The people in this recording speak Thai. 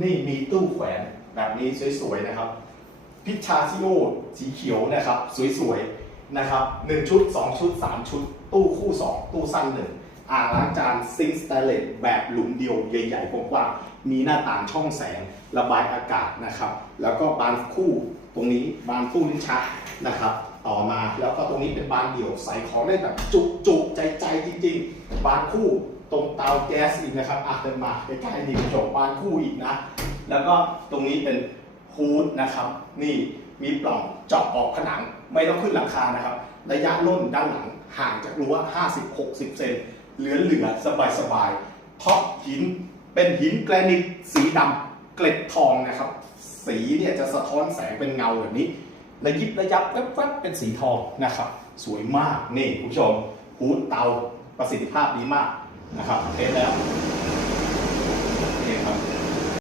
นี่มีตู้แขวนแบบนี้สวยๆนะครับ พิชาซิโอสีเขียวนะครับ สวยๆนะครับหนึ่งชุด 2 ชุด 3 ชุด ตู้คู่ 2 ตู้สั้นหนึ่งอ่างล้างจานซิงสแตนเลสแบบหลุมเดียวใหญ่ๆกว้างๆมีหน้าต่างช่องแสงระบายอากาศนะครับ แล้วก็บานคู่ตรงนี้บานคู่ลิ้นชักนะครับต่อมาแล้วก็ตรงนี้เป็นบานเดี่ยวใส่ของได้แบบจุกๆใจๆจริง ๆ บานคู่ ตรงเตาแก๊สอีกนะครับอะเดินมาใกล้ๆนี่คุณผู้ชมบานคู่อีกนะ แล้วก็ตรงนี้เป็นฮูดนะครับ นี่มีปล่องเจาะออกผนังไม่ต้องขึ้นหลังคานะครับ ระยะล่นด้านหลังห่างจากรั้ว50-60 เซนเหลือเหลือสบายสบายๆท็อปหินเป็นหินแกรนิตสีดำเกล็ดทองนะครับ สีเนี่ยจะสะท้อนแสงเป็นเงาแบบนี้ระยิบระยับแวบๆเป็นสีทองนะครับ สวยมากนี่คุณผู้ชมฮูดเตาประสิทธิภาพดีมากนะครับเทสแล้วนี่ครับ